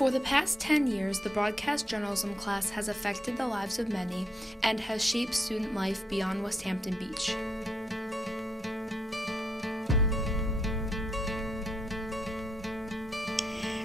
For the past 10 years, the broadcast journalism class has affected the lives of many and has shaped student life beyond Westhampton Beach.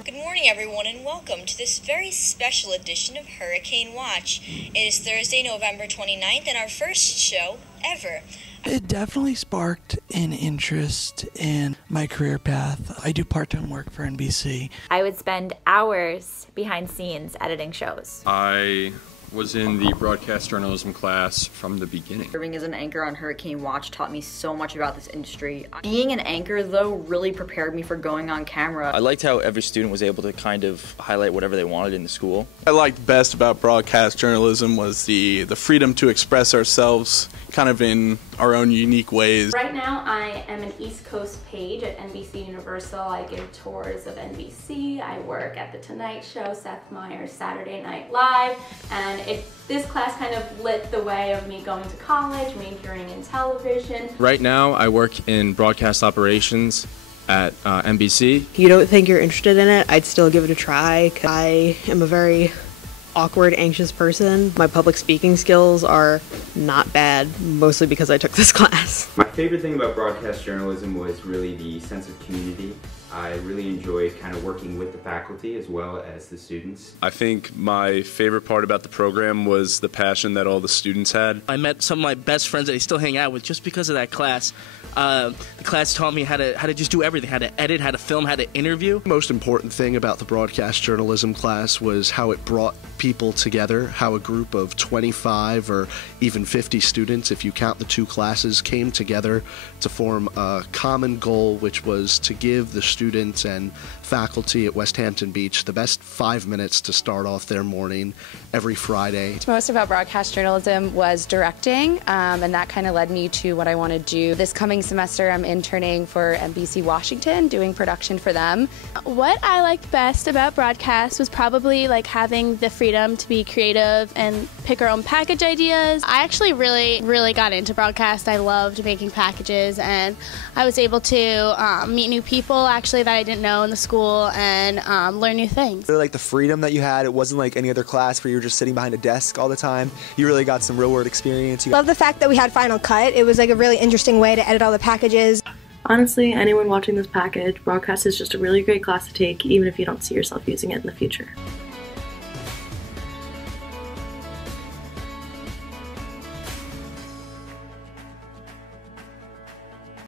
Good morning, everyone, and welcome to this very special edition of Hurricane Watch. It is Thursday, November 29th, and our first show ever. It definitely sparked an interest in my career path. I do part-time work for NBC. I would spend hours behind scenes editing shows. I was in the broadcast journalism class from the beginning. Serving as an anchor on Hurricane Watch taught me so much about this industry. Being an anchor, though, really prepared me for going on camera. I liked how every student was able to kind of highlight whatever they wanted in the school. What I liked best about broadcast journalism was the freedom to express ourselves kind of in our own unique ways. Right now I am an East Coast page at NBC Universal. I give tours of NBC. I work at The Tonight Show, Seth Meyers' Saturday Night Live, and this class kind of lit the way of me going to college, majoring in television. Right now I work in broadcast operations at NBC. If you don't think you're interested in it, I'd still give it a try. I am a very awkward, anxious person. My public speaking skills are not bad, mostly because I took this class. My favorite thing about broadcast journalism was really the sense of community. I really enjoyed kind of working with the faculty as well as the students. I think my favorite part about the program was the passion that all the students had. I met some of my best friends that I still hang out with just because of that class. The class taught me how to just do everything, how to edit, how to film, how to interview. The most important thing about the broadcast journalism class was how it brought people together, how a group of 25 or even 50 students, if you count the two classes, came together to form a common goal, which was to give the students and faculty at Westhampton Beach the best 5 minutes to start off their morning every Friday. Most about broadcast journalism was directing, and that kind of led me to what I want to do. This coming semester I'm interning for NBC Washington, doing production for them. What I liked best about broadcast was probably like having the freedom to be creative and pick our own package ideas. I actually really got into broadcast. I loved making packages, and I was able to meet new people actually that I didn't know in the school and learn new things. I really like the freedom that you had. It wasn't like any other class where you were just sitting behind a desk all the time. You really got some real world experience. Love the fact that we had Final Cut. It was like a really interesting way to edit all the packages. Honestly, anyone watching this package, broadcast is just a really great class to take, even if you don't see yourself using it in the future.